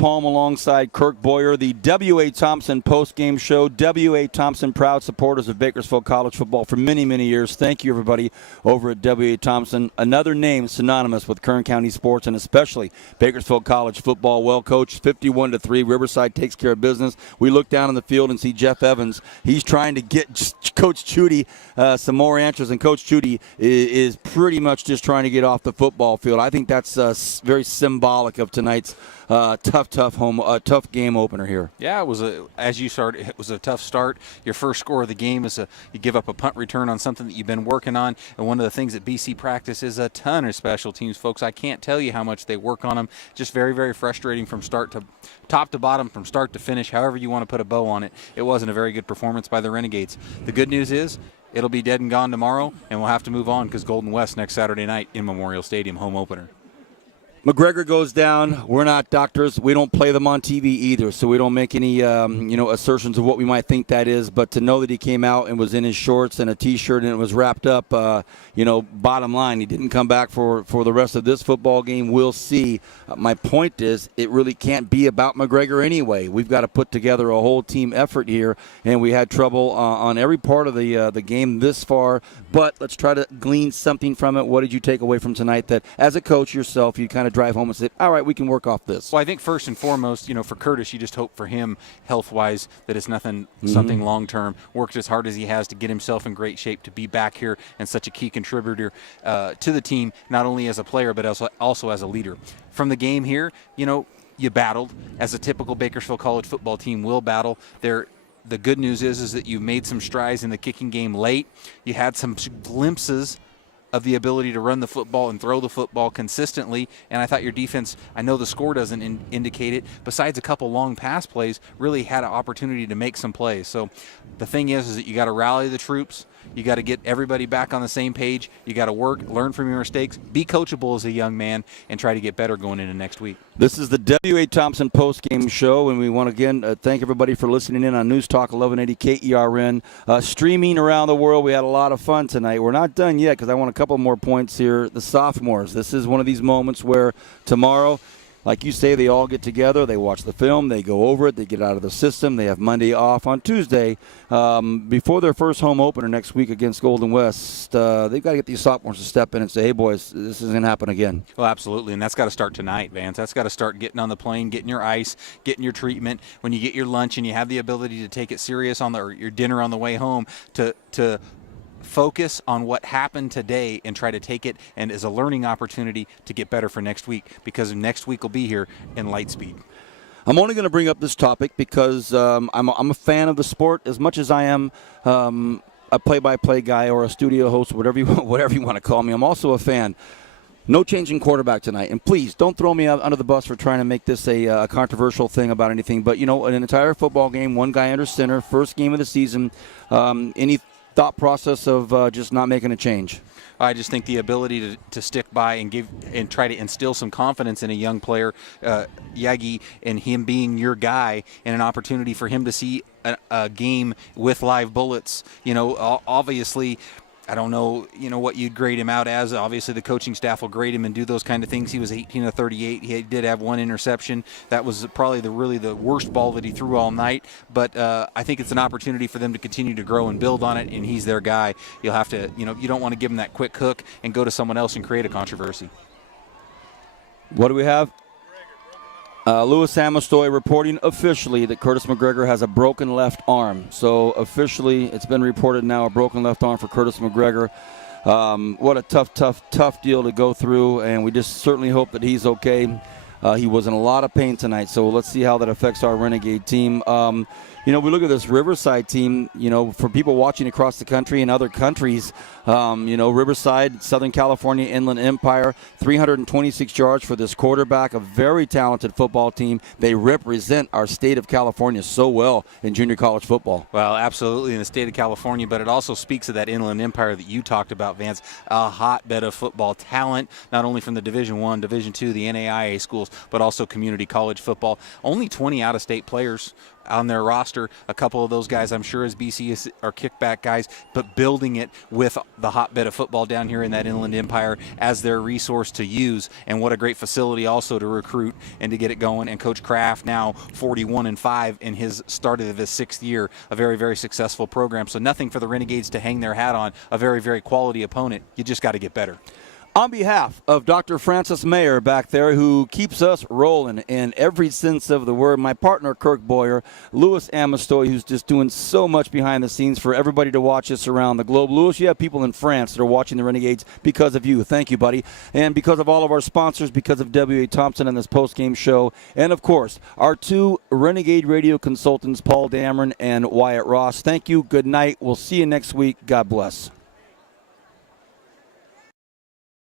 Palm alongside Kirk Boyer, the W.A. Thompson post-game show. W.A. Thompson, proud supporters of Bakersfield College football for many, many years. Thank you, everybody, over at W.A. Thompson. Another name synonymous with Kern County sports and especially Bakersfield College football. Well coached, 51-3. Riverside takes care of business. We look down on the field and see Jeff Evans. He's trying to get Coach Chudy some more answers, and Coach Chudy is pretty much just trying to get off the football field. I think that's very symbolic of tonight's tough game opener here. Yeah, it was it was a tough start. Your first score of the game is you give up a punt return on something that you've been working on, and one of the things that BC practice is a ton of special teams, folks. I can't tell you how much they work on them. Just very, very frustrating from top to bottom, from start to finish, however you want to put a bow on it. It wasn't a very good performance by the Renegades. The good news is it'll be dead and gone tomorrow, and we'll have to move on because Golden West next Saturday night in Memorial Stadium, home opener. McGregor goes down. We're not doctors. We don't play them on TV either, so we don't make any assertions of what we might think that is. But to know that he came out and was in his shorts and a T-shirt and it was wrapped up, bottom line, he didn't come back for the rest of this football game. We'll see. My point is, it really can't be about McGregor anyway. We've got to put together a whole team effort here, and we had trouble on every part of the game this far. But let's try to glean something from it. What did you take away from tonight that, as a coach yourself, you kind of drive home and say, all right, we can work off this? Well, I think first and foremost, for Curtis, you just hope for him health-wise that it's something long-term. Worked as hard as he has to get himself in great shape to be back here and such a key contributor to the team, not only as a player but also as a leader. From the game here, you battled, as a typical Bakersfield College football team will battle. The good news is that you made some strides in the kicking game late. You had some glimpses of the ability to run the football and throw the football consistently, and I thought your defense, I know the score doesn't indicate it, besides a couple long pass plays, really had an opportunity to make some plays. So the thing is that you got to rally the troops. You got to get everybody back on the same page. You got to work, learn from your mistakes, be coachable as a young man, and try to get better going into next week. This is the W.A. Thompson post-game show, and we want to again thank everybody for listening in on News Talk 1180 KERN. Streaming around the world, we had a lot of fun tonight. We're not done yet because I want a couple more points here. The sophomores, this is one of these moments where tomorrow, like you say, they all get together, they watch the film, they go over it, they get out of the system, they have Monday off. On Tuesday, before their first home opener next week against Golden West, they've got to get these sophomores to step in and say, hey, boys, this isn't going to happen again. Well, absolutely, and that's got to start tonight, Vance. That's got to start getting on the plane, getting your ice, getting your treatment. When you get your lunch and you have the ability to take it serious or your dinner on the way home, to focus on what happened today and try to take it and as a learning opportunity to get better for next week, because next week will be here in light speed. I'm only going to bring up this topic because I'm a fan of the sport as much as I am a play-by-play guy or a studio host, whatever you want to call me. I'm also a fan. No change in quarterback tonight. And please, don't throw me out under the bus for trying to make this a controversial thing about anything. But, an entire football game, one guy under center, first game of the season, any thought process of just not making a change? I just think the ability to stick by and try to instill some confidence in a young player, Yagi, and him being your guy, and an opportunity for him to see a game with live bullets. Obviously, I don't know, what you'd grade him out as. Obviously, the coaching staff will grade him and do those kind of things. He was 18 of 38. He did have one interception. That was probably the worst ball that he threw all night. But I think it's an opportunity for them to continue to grow and build on it, and he's their guy. You'll have to, you don't want to give him that quick hook and go to someone else and create a controversy. What do we have? Louis Amestoy reporting officially that Curtis McGregor has a broken left arm. So officially, it's been reported now, a broken left arm for Curtis McGregor. What a tough deal to go through, and we just certainly hope that he's okay. He was in a lot of pain tonight, so let's see how that affects our Renegade team. We look at this Riverside team, for people watching across the country and other countries, Riverside, Southern California, Inland Empire, 326 yards for this quarterback, a very talented football team. They represent our state of California so well in junior college football. Well, absolutely, in the state of California, but it also speaks of that Inland Empire that you talked about, Vance, a hotbed of football talent, not only from the Division I, Division II, the NAIA schools, footballs, but also community college football. Only 20 out-of-state players on their roster. A couple of those guys, I'm sure, as BC are kickback guys, but building it with the hotbed of football down here in that Inland Empire as their resource to use. And what a great facility also to recruit and to get it going. And Coach Kraft now 41-5 in his start of his 6th year. A very, very successful program. So nothing for the Renegades to hang their hat on. A very, very quality opponent. You just got to get better. On behalf of Dr. Francis Mayer back there, who keeps us rolling in every sense of the word, my partner Kirk Boyer, Louis Amistoy, who's just doing so much behind the scenes for everybody to watch us around the globe. Louis, you have people in France that are watching the Renegades because of you. Thank you, buddy. And because of all of our sponsors, because of W.A. Thompson and this post-game show, and of course, our 2 Renegade radio consultants, Paul Dameron and Wyatt Ross. Thank you. Good night. We'll see you next week. God bless.